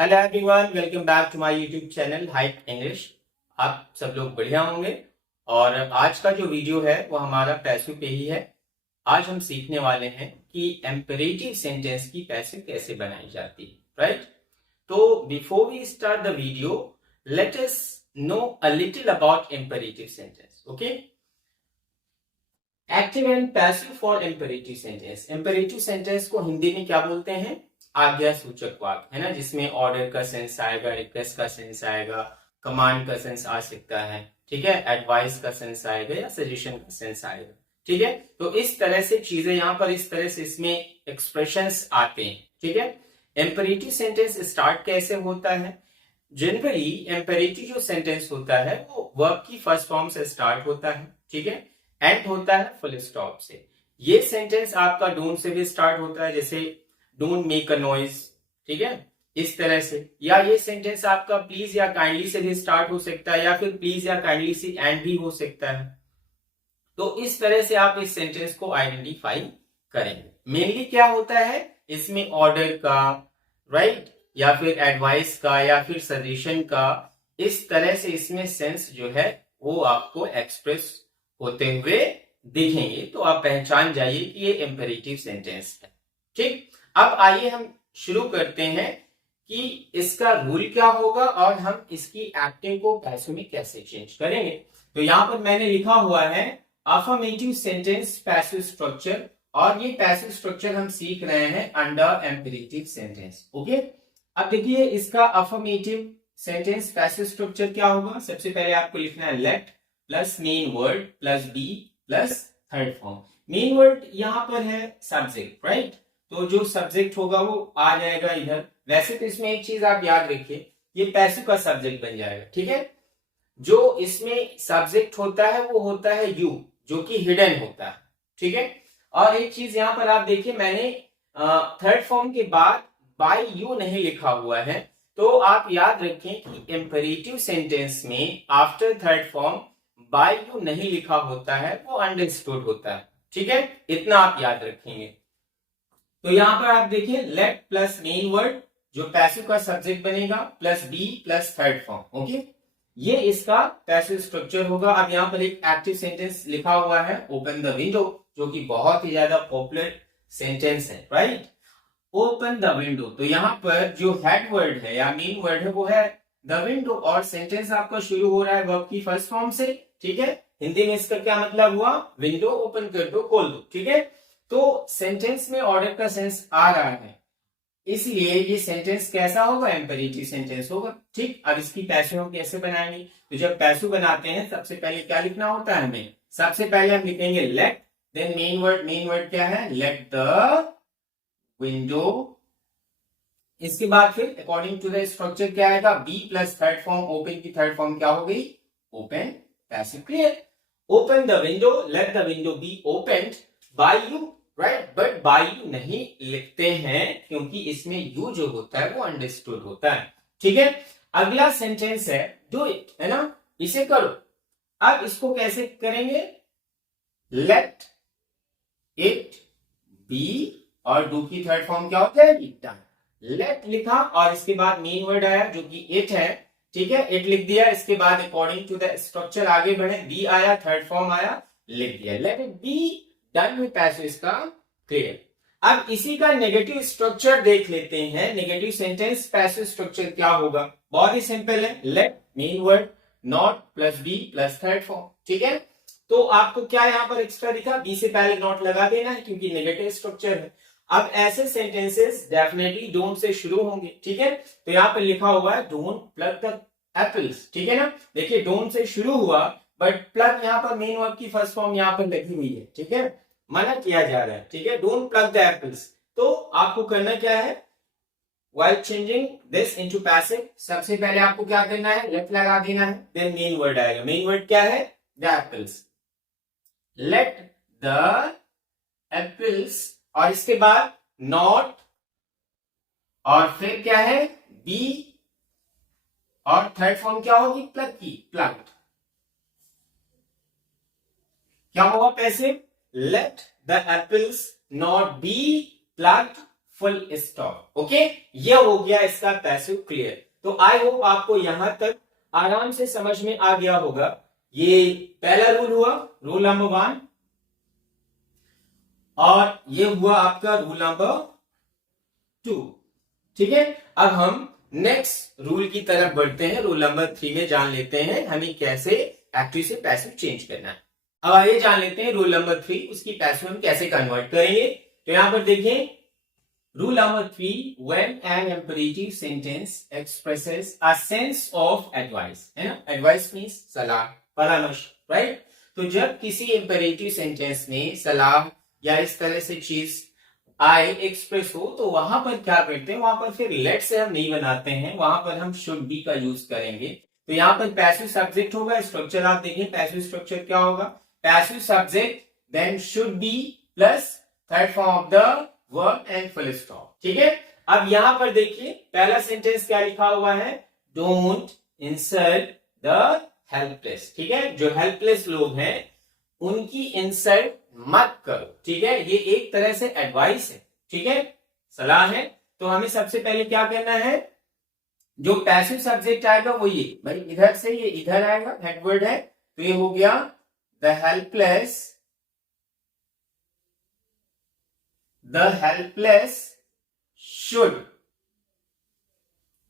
Hello everyone, welcome back to my YouTube channel Hype English. आप सब लोग बढ़िया होंगे। और आज का जो वीडियो है वो हमारा पैसों पे ही है। आज हम सीखने वाले हैं कि एम्पेरेटिव सेंटेंस की पैसे कैसे बनाई जाती है, राइट। तो before we start the video, let us know a little about imperative sentence. Okay, active and passive for imperative sentence. Imperative sentence को हिंदी में क्या बोलते हैं? आज्ञा सूचक वाक्य, है ना, जिसमें ऑर्डर का सेंस आएगा, रिक्वेस्ट का सेंस आएगा, कमांड का सेंस आ सकता है, ठीक है, एडवाइस का सेंस आएगा या सजेशन का सेंस आएगा, ठीक है। तो इस तरह से चीजें यहाँ पर इस तरह से इसमें एक्सप्रेशंस आते हैं, ठीक है। एम्पेरेटिव सेंटेंस स्टार्ट कैसे होता है? जनरली एम्पेरेटिव जो सेंटेंस होता है वो वर्ब की फर्स्ट फॉर्म से स्टार्ट होता है, ठीक है, एंड होता है फुल स्टॉप से। ये सेंटेंस आपका डोंट से भी स्टार्ट होता है, जैसे डोंट मेक अ नॉइज, ठीक है, इस तरह से। या ये सेंटेंस आपका प्लीज या काइंडली से भी स्टार्ट हो सकता है, या फिर प्लीज या काइंडली से एंड भी हो सकता है। तो इस तरह से आप इस सेंटेंस को आइडेंटिफाई करेंगे। मेनली क्या होता है इसमें? ऑर्डर का, राइट, या फिर एडवाइस का, या फिर सजेशन का, इस तरह से इसमें सेंस जो है वो आपको एक्सप्रेस होते हुए दिखेंगे। तो आप पहचान जाइए कि ये इंपेरेटिव सेंटेंस है, ठीक। अब आइए हम शुरू करते हैं कि इसका रूल क्या होगा और हम इसकी एक्टिंग को पैसों में कैसे चेंज करेंगे। तो यहां पर मैंने लिखा हुआ है अफर्मेटिव सेंटेंस पैसिव स्ट्रक्चर, और ये पैसिव स्ट्रक्चर हम सीख रहे हैं अंडर एम्पेरेटिव सेंटेंस। ओके, अब देखिए इसका अफर्मेटिव सेंटेंस पैसिव स्ट्रक्चर क्या होगा। सबसे पहले आपको लिखना है let plus main word plus be plus third form. Main word यहां पर है सब्जेक्ट, राइट, तो जो सब्जेक्ट होगा वो आ जाएगा इधर। वैसे तो इसमें एक चीज आप याद रखिए, ये पैसिव का सब्जेक्ट बन जाएगा, ठीक है। जो इसमें सब्जेक्ट होता है वो होता है यू, जो कि हिडन होता है, ठीक है। और एक चीज यहां पर आप देखिए, मैंने थर्ड फॉर्म के बाद बाय यू नहीं लिखा हुआ है। तो आप याद रखें कि इंपेरेटिव सेंटेंस में after third form by you नहीं लिखा होता है, वो अंडरस्टूड होता है, ठीक है। इतना आप याद रखेंगे। तो यहां पर आप देखिए लेट प्लस मेन वर्ड जो पैसिव का सब्जेक्ट बनेगा plus be plus third form. Okay, ये इसका पैसिव स्ट्रक्चर होगा। अब यहाँ पर एक एक्टिव सेंटेंस लिखा हुआ है ओपन द विंडो, जो कि बहुत ही ज्यादा पॉपुलर सेंटेंस है, राइट। ओपन द विंडो, तो यहाँ पर जो हेड वर्ड है या मेन वर्ड है वो है द विंडो, और सेंटेंस आपका शुरू हो रहा है वर्ब की फर्स्ट फॉर्म से, ठीक है। हिंदी में इसका क्या मतलब हुआ? विंडो ओपन कर दो, खोल दो, ठीक है। तो सेंटेंस में ऑर्डर का सेंस आ रहा है, इसलिए ये सेंटेंस कैसा होगा? एम्पेरेटिव सेंटेंस होगा, ठीक। अब इसकी पैसिव हम कैसे बनाएंगे? तो जब पैसिव बनाते हैं सबसे पहले क्या लिखना होता है हमें? सबसे पहले हम लिखेंगे let, then main word. Main word क्या है? Let the window. इसके बाद फिर अकॉर्डिंग टू द स्ट्रक्चर क्या आएगा? Be plus third form. Open की थर्ड फॉर्म क्या हो गई? Open. Passive clear. Open the window, let the window be opened by you, right. But by you नहीं लिखते हैं क्योंकि इसमें यू जो होता है वो अंडरस्टूड होता है, ठीक है। अगला सेंटेंस है डू इट, है ना, इसे करो। अब इसको कैसे करेंगे? लेट इट बी, और डू की थर्ड फॉर्म क्या हो जाएगी? डन। लेट लिखा और इसके बाद मेन वर्ड आया जो कि इट है, ठीक है, इट लिख दिया। इसके बाद अकॉर्डिंग टू द स्ट्रक्चर आगे बढ़े, बी आया, थर्ड फॉर्म आया, लिख दिया। Let it be done with passive इसका क्लियर। अब इसी का नेगेटिव स्ट्रक्चर देख लेते हैं। नेगेटिव सेंटेंस पैसिव स्ट्रक्चर क्या होगा? बहुत ही सिंपल है, let main word not plus be plus third form, ठीक है। तो आपको क्या यहां पर एक्स्ट्रा दिखा? बी से पहले नॉट लगा देना है क्योंकि नेगेटिव स्ट्रक्चर है। अब ऐसे सेंटेंसेस डेफिनेटली डोंट से शुरू होंगे, ठीक है। तो यहां पर लिखा हुआ है डोंट प्लग द एप्पल्स, ठीक है ना। देखिए डोंट से शुरू हुआ, बट प्लग यहाँ पर मेन वर्ब की फर्स्ट फॉर्म यहाँ पर लगी हुई है, ठीक है, मना किया जा रहा है, ठीक है, डोंट प्लग द एप्पल्स। तो आपको करना क्या है? While changing this into passive, सबसे पहले आपको क्या करना है? लेट लगा देना है, देन मेन वर्ड आएगा। मेन वर्ड क्या है? The apples. Late the apples, और इसके बाद नॉट, और फिर क्या है? बी, और थर्ड फॉर्म क्या होगी? प्लग की, प्लग्ड। क्या होगा passive? Let the apples not be plugged full stop. Okay, ये हो गया इसका पैसिव क्लियर। तो आई होप आपको यहां तक आराम से समझ में आ गया होगा। ये पहला रूल हुआ, रूल नंबर 1, और ये हुआ आपका रूल नंबर 2। ठीक है, अब हम नेक्स्ट रूल की तरफ बढ़ते हैं। रूल नंबर 3 में जान लेते हैं हमें कैसे एक्टिव से पैसिव चेंज करना है। अब आइए जान लेते हैं रूल नंबर 3, उसकी पैसिव हम कैसे कन्वर्ट करेंगे। तो यहां पर देखें, rule number 3, when an imperative sentence expresses a sense of advice, है ना, एडवाइस मींस सलाह, परामर्श, राइट। तो जब किसी इंपेरेटिव सेंटेंस में सलाह या इस तरह से चीज आए, एक्सप्रेस हो, तो वहां पर क्या करते हैं, वहां पर फिर लेट से हम नहीं बनाते हैं, वहां पर हम शुड बी का यूज करेंगे। तो यहां पर पैसिव सब्जेक्ट होगा, स्ट्रक्चर आप देखें, पैसिव स्ट्रक्चर क्या होगा, passive subject then should be plus third form of the verb and full stop. ठीक है, अब यहां पर देखिए पहला सेंटेंस क्या लिखा हुआ है, डोंट इंसल्ट द हेल्पलेस। ठीक है, जो हेल्पलेस लोग हैं उनकी इंसल्ट मत करो। ठीक है, ये एक तरह से एडवाइस है, ठीक है, सलाह है। तो हमें सबसे पहले क्या करना है, जो पैसिव सब्जेक्ट आएगा वो ये, भाई इधर से ये इधर आएगा, हेडवर्ड है, तो ये हो गया द हेल्पलेस शुड।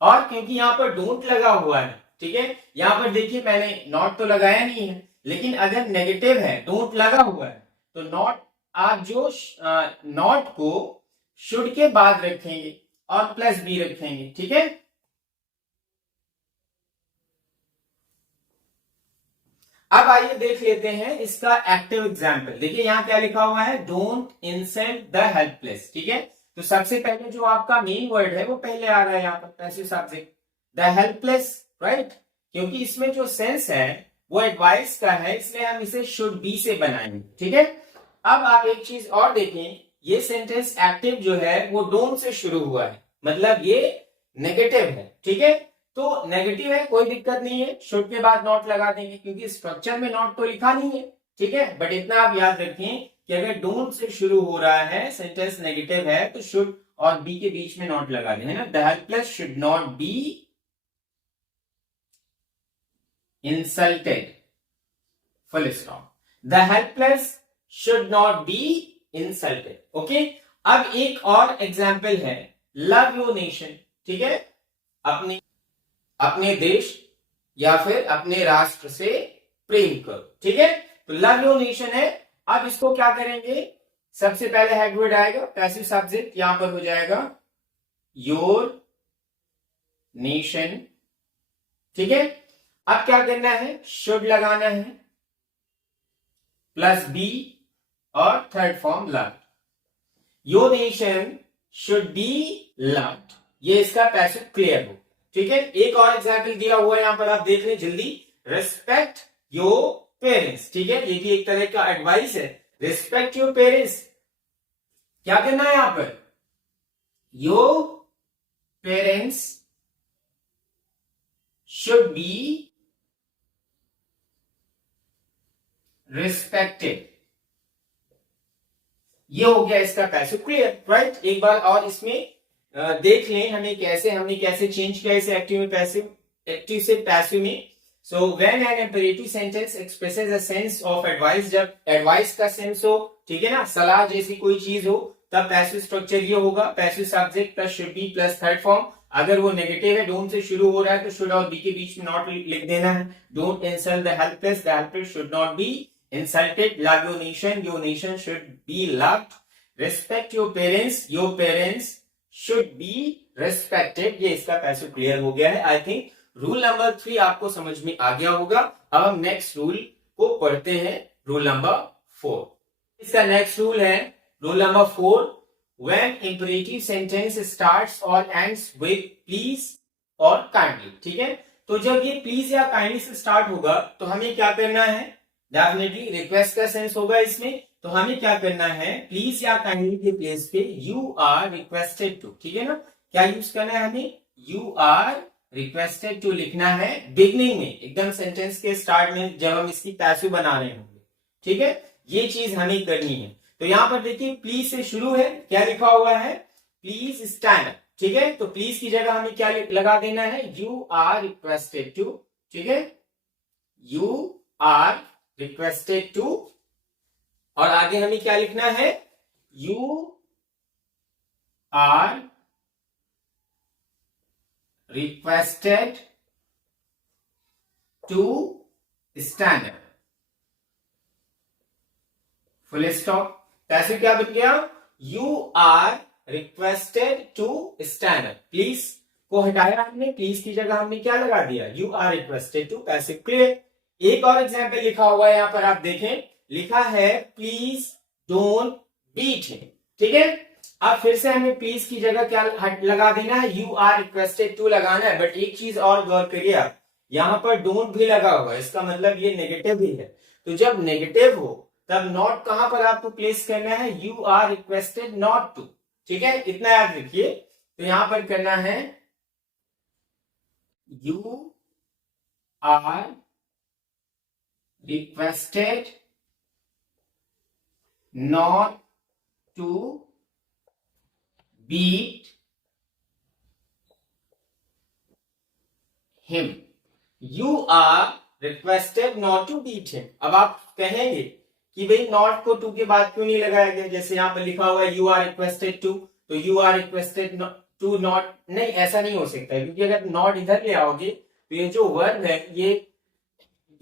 और क्योंकि यहां पर डोंट लगा हुआ है, ठीक है, यहां पर देखिए मैंने नॉट तो लगाया नहीं है, लेकिन अगर नेगेटिव है, डोंट लगा हुआ है, तो नॉट, आप जो नॉट को शुड के बाद रखेंगे और प्लस बी रखेंगे। ठीक है, अब आइए देख लेते हैं इसका एक्टिव एग्जाम्पल। देखिए यहां क्या लिखा हुआ है, डोंट इंसल्ट द हेल्पलेस। ठीक है, तो सबसे पहले जो आपका मेन वर्ड है वो पहले आ रहा है यहाँ पर, passive subject the helpless, right, क्योंकि इसमें जो सेंस है वो एडवाइस का है, इसलिए हम इसे शुड बी से बनाएंगे। ठीक है, अब आप एक चीज और देखें, ये सेंटेंस एक्टिव जो है वो डोंट से शुरू हुआ है, मतलब ये नेगेटिव है। ठीक है, तो नेगेटिव है, कोई दिक्कत नहीं है, शुड के बाद नॉट लगा देंगे, क्योंकि स्ट्रक्चर में नॉट तो लिखा नहीं है। ठीक है, बट इतना आप याद रखें कि अगर डोंट से शुरू हो रहा है, सेंटेंस नेगेटिव है, तो शुड और बी के बीच में नॉट लगा दें, है ना, the helpless should not be insulted, full stop, the helpless should not be insulted. Okay, अब एक और एग्जाम्पल है, लव योर नेशन। ठीक है, अपने देश या फिर अपने राष्ट्र से प्रेम करो। ठीक है, तो लव योर नेशन है। अब इसको क्या करेंगे, सबसे पहले हेडवर्ड आएगा, पैसिव सब्जेक्ट यहां पर हो जाएगा योर नेशन। ठीक है, अब क्या करना है, शुड लगाना है प्लस बी और third form love, your nation should be loved. ये इसका पैसिव क्लियर हो। ठीक है, एक और एग्जाम्पल दिया हुआ है यहां पर, आप देख लें जल्दी, रिस्पेक्ट योर पेरेंट्स। ठीक है, ये भी एक तरह का एडवाइस है, रिस्पेक्ट योर पेरेंट्स। क्या करना है यहां पर, your parents should be respected. ये हो गया इसका पैसिव क्लियर, राइट। एक बार और इसमें देख लें हमने कैसे चेंज किया इसे एक्टिव में पैसिव, एक्टिव से पैसिव में। So when an imperative sentence expresses a sense of advice, जब एडवाइस का सेंस हो, ठीक है ना, सलाह जैसी कोई चीज हो, तब पैसिव स्ट्रक्चर ये होगा, passive subject plus should be plus third form. अगर वो नेगेटिव है, डोंट से शुरू हो रहा है, तो शुड और बी के बीच में नॉट लिख देना है। Don't insult the helpless should not be insulted, love your nation should be loved, respect your parents should be respected. ये इसका पैसिव क्लियर हो गया है। आई थिंक रूल नंबर 3 आपको समझ में आ गया होगा। अब हम नेक्स्ट रूल को पढ़ते हैं, रूल नंबर 4। इसका नेक्स्ट रूल है rule number 4, when imperative sentence starts और एंड्स विद प्लीज और काइंडली। ठीक है, तो जब ये प्लीज या काइंडली से स्टार्ट होगा तो हमें क्या करना है, डेफिनेटली रिक्वेस्ट का सेंस होगा इसमें। तो हमें क्या करना है, प्लीज या काइंडली के प्लेस पे यू आर रिक्वेस्टेड टू, ठीक है ना, क्या यूज करना है हमें, यू आर रिक्वेस्टेड टू लिखना है बिगनिंग में, एकदम सेंटेंस के स्टार्ट में, जब हम इसकी पैसिव बना रहे होंगे। ठीक है, ये चीज हमें करनी है। तो यहां पर देखिए प्लीज से शुरू है, क्या लिखा हुआ है, प्लीज स्टैंड अप, ठीक है। तो प्लीज की जगह हमें क्या लगा देना है, यू आर रिक्वेस्टेड टू, ठीक है, यू आर रिक्वेस्टेड टू, और आगे हमें क्या लिखना है, you are requested to stand up, full stop. कैसे क्या बन गया, you are requested to stand up, please को हटाया हमने, प्लीज की जगह हमने क्या लगा दिया, you are requested to, passive clear. एक और एग्जाम्पल लिखा हुआ है यहां पर, आप देखें, लिखा है प्लीज डोंट बीट हिम, ठीक है। अब फिर से हमें प्लीज की जगह क्या लगा देना है, यू आर रिक्वेस्टेड टू लगाना है। बट एक चीज और गौर करिए आप, यहां पर डोंट भी लगा हुआ है, इसका मतलब ये नेगेटिव ही है। तो जब नेगेटिव हो तब नॉट कहां पर आपको प्लेस करना है, you are requested not to, ठीक है, इतना याद रखिए। तो यहां पर करना है you are requested not to beat him, you are requested not to beat him. अब आप कहेंगे कि भाई नॉट को टू के बाद क्यों नहीं लगाया गया, जैसे यहां पर लिखा हुआ है यू आर रिक्वेस्टेड टू, तो you are requested to not, नहीं ऐसा नहीं हो सकता है, क्योंकि अगर नॉट इधर ले आओगे तो ये जो वर्ब है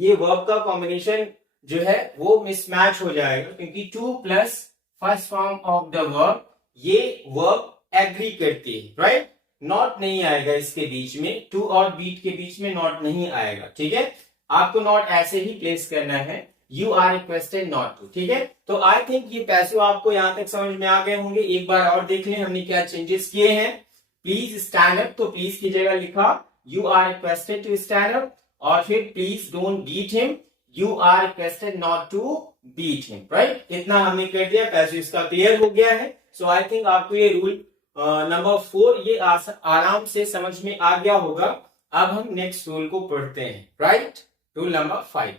ये वर्ब का कॉम्बिनेशन जो है वो मिसमैच हो जाएगा, क्योंकि two plus first form of the verb, ये वर्ब एग्री करती है, राइट। नॉट नहीं आएगा इसके बीच में, टू और बीट के बीच में नॉट नहीं आएगा, ठीक है। आपको नॉट ऐसे ही प्लेस करना है, you are requested not to, ठीक है। तो आई थिंक ये पैसिव आपको यहां तक समझ में आ गए होंगे। एक बार और देख लें हमने क्या चेंजेस किए हैं। प्लीज स्टैंड अप, तो प्लीज की जगह लिखा you are requested to stand up, और फिर please don't beat him, you are requested not to beat him, right. इतना हमने कर दिया, पैसिव इसका क्लियर हो गया है। सो आई थिंक आपको ये रूल नंबर 4 ये आराम से समझ में आ गया होगा। अब हम नेक्स्ट रूल को पढ़ते हैं, राइट, रूल नंबर 5।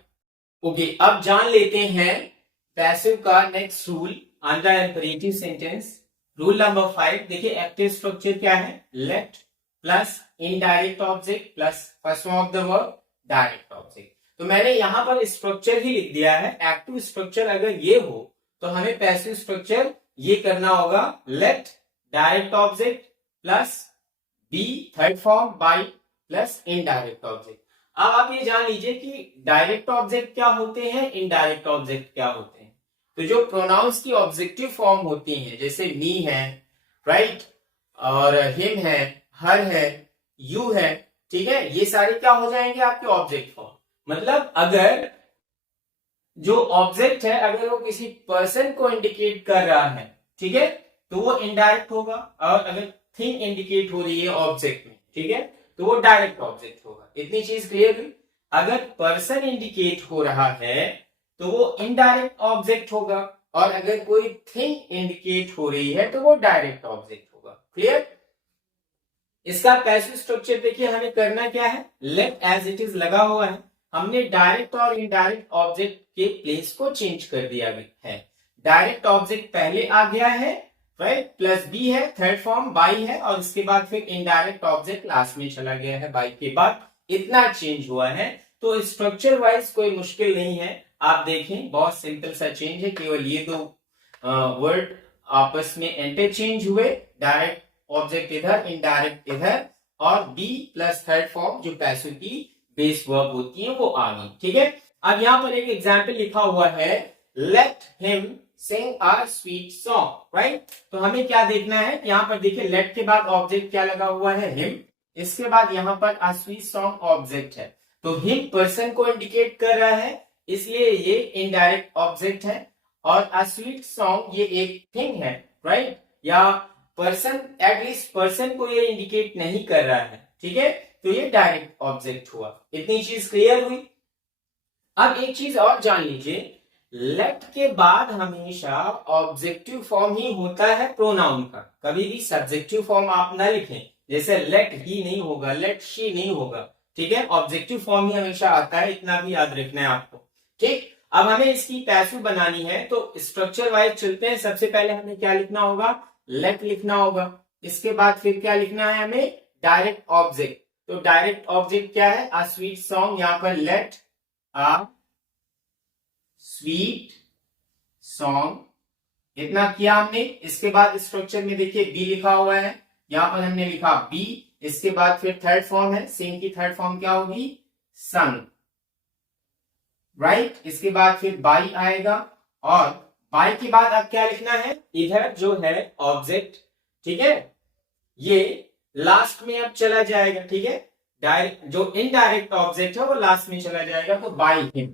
ओके, अब जान लेते हैं पैसिव का next rule under imperative sentence. Rule number 5 देखिए, एक्टिव स्ट्रक्चर क्या है, let plus indirect object plus first form of the verb direct object. तो मैंने यहां पर स्ट्रक्चर ही लिख दिया है। एक्टिव स्ट्रक्चर अगर ये हो तो हमें पैसिव स्ट्रक्चर ये करना होगा, let direct object plus be third form by plus indirect object. अब आप ये जान लीजिए कि डायरेक्ट ऑब्जेक्ट क्या होते हैं, इनडायरेक्ट ऑब्जेक्ट क्या होते हैं। तो जो प्रोनाउंस की ऑब्जेक्टिव फॉर्म होती हैं, जैसे मी है, राइट, और हिम है, हर है, यू है, ठीक है, ये सारे क्या हो जाएंगे आपके ऑब्जेक्ट फॉर्म। मतलब अगर जो ऑब्जेक्ट है अगर वो किसी पर्सन को इंडिकेट कर रहा है, ठीक है, तो वो इनडायरेक्ट होगा, और अगर थिंग इंडिकेट हो रही है ऑब्जेक्ट में, ठीक है, तो वो डायरेक्ट ऑब्जेक्ट होगा। इतनी चीज क्लियर हुई। अगर पर्सन इंडिकेट हो रहा है तो वो इनडायरेक्ट ऑब्जेक्ट होगा, और अगर कोई थिंग इंडिकेट हो रही है तो वो डायरेक्ट ऑब्जेक्ट होगा। क्लियर। इसका पैसिव स्ट्रक्चर देखिए, हमें करना क्या है, लेट एज इट इज लगा हुआ है, हमने डायरेक्ट और इनडायरेक्ट ऑब्जेक्ट के प्लेस को चेंज कर दिया है। डायरेक्ट ऑब्जेक्ट पहले आ गया है, राइट, प्लस बी है, थर्ड फॉर्म बाई है, और इसके बाद फिर इनडायरेक्ट ऑब्जेक्ट लास्ट में चला गया है बाई के बाद। इतना चेंज हुआ है, तो स्ट्रक्चर वाइज कोई मुश्किल नहीं है। आप देखें, बहुत सिंपल सा चेंज है, केवल ये दो वर्ड आपस में इंटरचेंज हुए, डायरेक्ट ऑब्जेक्ट इधर, इनडायरेक्ट इधर, और बी प्लस थर्ड फॉर्म जो पैसिव की बेस वर्ब होती है वो आ गई, ठीक है। अब यहां पर एक एग्जाम्पल लिखा हुआ है, late him sing a sweet song, right. तो हमें क्या देखना है, यहाँ पर देखिए लेट के बाद ऑब्जेक्ट क्या लगा हुआ है, हिम, इसके बाद यहाँ पर अ स्वीट सॉन्ग ऑब्जेक्ट है। तो हिम पर्सन को इंडिकेट कर रहा है, इसलिए ये इनडायरेक्ट ऑब्जेक्ट है, और अ स्वीट सॉन्ग ये एक थिंग है, राइट, या पर्सन, एटलीस्ट पर्सन को ये इंडिकेट नहीं कर रहा है, ठीक है, तो ये डायरेक्ट ऑब्जेक्ट हुआ। इतनी चीज क्लियर हुई। अब एक चीज और जान लीजिए, लेट के बाद हमेशा ऑब्जेक्टिव फॉर्म ही होता है प्रोनाउन का, कभी भी सब्जेक्टिव फॉर्म आप ना लिखें, जैसे लेट ही नहीं होगा, लेट शी नहीं होगा, ठीक है, ऑब्जेक्टिव फॉर्म ही हमेशा आता है, इतना भी याद रखना है आपको, ठीक। अब हमें इसकी पैसिव बनानी है, तो स्ट्रक्चर वाइज चलते हैं। सबसे पहले हमें क्या लिखना होगा, लेट लिखना होगा, इसके बाद फिर क्या लिखना है हमें, डायरेक्ट ऑब्जेक्ट। तो डायरेक्ट ऑब्जेक्ट क्या है, अ स्वीट सॉन्ग, यहां पर लेट अ स्वीट सॉन्ग, इतना किया हमने। इसके बाद स्ट्रक्चर में देखिए बी लिखा हुआ है, यहां पर हमने लिखा बी। इसके बाद फिर थर्ड फॉर्म है, सिंग की थर्ड फॉर्म क्या होगी, संग, राइट। इसके बाद फिर बाई आएगा, और बाई के बाद अब क्या लिखना है, इधर जो है ऑब्जेक्ट, ठीक है, ये लास्ट में अब चला जाएगा, ठीक है। डायरेक्ट जो इनडायरेक्ट ऑब्जेक्ट है वो लास्ट में चला जाएगा, तो बाई हिम,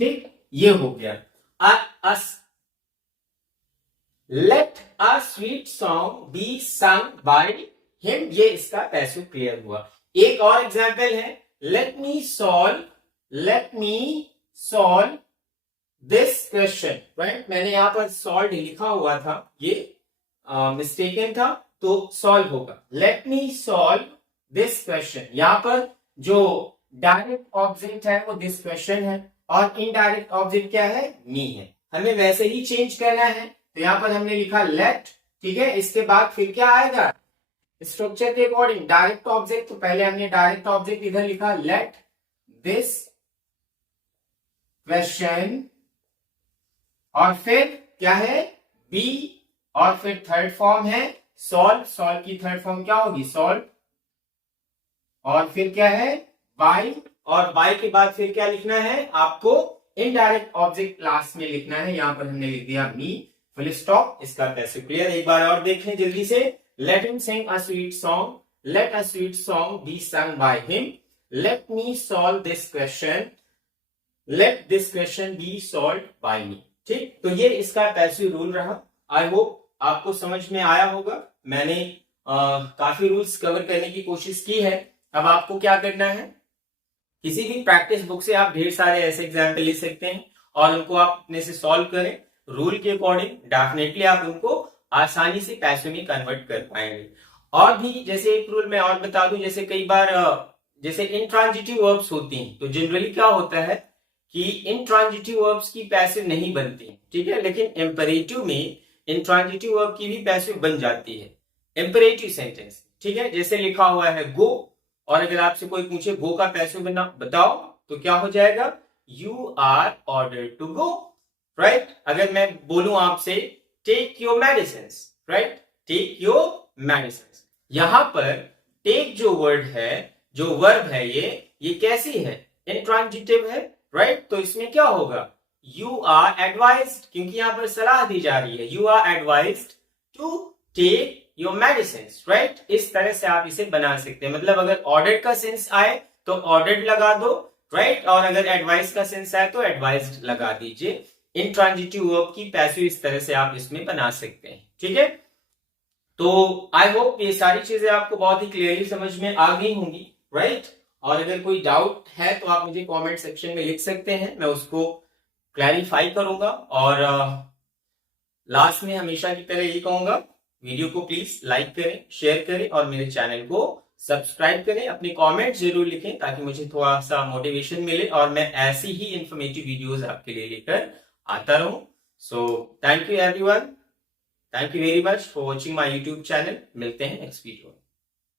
ठीक, ये हो गया। Let a sweet song be sung by him, ये इसका पैसिव क्लियर हुआ। एक और एग्जाम्पल है, let me solve this question, right. मैंने यहां पर सॉल्व लिखा हुआ था, ये मिस्टेकन था, तो सॉल्व होगा। Late me solve this question, यहां पर जो डायरेक्ट ऑब्जेक्ट है वो दिस क्वेश्चन है, और इनडायरेक्ट ऑब्जेक्ट क्या है, मी है। हमें वैसे ही चेंज करना है, तो यहां पर हमने लिखा लेट, ठीक है। इसके बाद फिर क्या आएगा, स्ट्रक्चर के अकॉर्डिंग डायरेक्ट ऑब्जेक्ट, तो पहले हमने डायरेक्ट ऑब्जेक्ट इधर लिखा लेट दिस क्वेश्चन, और फिर क्या है, बी, और फिर थर्ड फॉर्म है सॉल्व, सॉल्व की थर्ड फॉर्म क्या होगी, सॉल्व, और फिर क्या है, बाय, और बाय के बाद फिर क्या लिखना है आपको, इनडायरेक्ट ऑब्जेक्ट लास्ट में लिखना है, यहां पर हमने लिख दिया मी, फुल स्टॉप। इसका पैसिव क्लियर एक बार और देख लें जल्दी से। Let him sing a sweet song, let a sweet song be sung by him, let me solve this question, let this question be solve by me, ठीक। तो ये इसका पैसिव रूल रहा। आई होप आपको समझ में आया होगा। मैंने काफी रूल्स कवर करने की कोशिश की है। अब आपको क्या करना है, किसी भी प्रैक्टिस बुक से आप ढेर सारे ऐसे एग्जाम्पल लिख सकते हैं और उनको आप अपने से सॉल्व करें रूल के अकॉर्डिंग, डेफिनेटली आप उनको आसानी से पैसों में कन्वर्ट कर पाएंगे। और भी जैसे एक रूल मैं और बता दूं, जैसे कई बार जैसे इंट्रांजिटिव वर्ब्स होती हैं, तो जनरली क्या होता है कि इंट्रांजिटिव वर्ब्स की पैसिव नहीं बनती, ठीक है, लेकिन इंपेरेटिव में इंट्रांजिटिव वर्ब की भी पैसिव बन जाती है इंपेरेटिव सेंटेंस, ठीक है। जैसे लिखा हुआ है गो, और अगर आपसे कोई पूछे गो का पैसिव बना बताओ, तो क्या हो जाएगा, you are ordered to go, right. अगर मैं बोलूं आपसे take your medicine, right, take your medicine, यहां पर टेक जो वर्ड है, जो वर्ब है, ये कैसी है, इंट्रांजिटिव है, राइट। तो इसमें क्या होगा, यू आर एडवाइज्ड, क्योंकि यहां पर सलाह दी जा रही है, you are advised to take your medicine, right. इस तरह से आप इसे बना सकते हैं। मतलब अगर ऑर्डर्ड का सेंस आए तो ऑर्डर्ड लगा दो, राइट, और अगर एडवाइस का सेंस आए तो एडवाइज्ड लगा दीजिए। इंट्रांजिटिव वर्ब की पैसिव इस तरह से आप इसमें बना सकते हैं, ठीक है। तो आई होप ये सारी चीजें आपको बहुत ही क्लियरली समझ में आ गई होंगी, राइट। और अगर कोई डाउट है तो आप मुझे कमेंट सेक्शन में लिख सकते हैं, मैं उसको क्लैरिफाई करूंगा। और लास्ट में हमेशा की तरह यही कहूंगा, वीडियो को प्लीज लाइक करें, शेयर करें और मेरे चैनल को सब्सक्राइब करें। अपने कमेंट जरूर लिखें ताकि मुझे थोड़ा सा मोटिवेशन मिले और मैं ऐसी ही इंफॉर्मेटिव वीडियोस आपके लिए लेकर आता रहूं। So thank you everyone, thank you very much for watching my YouTube channel. मिलते हैं नेक्स्ट वीडियो में।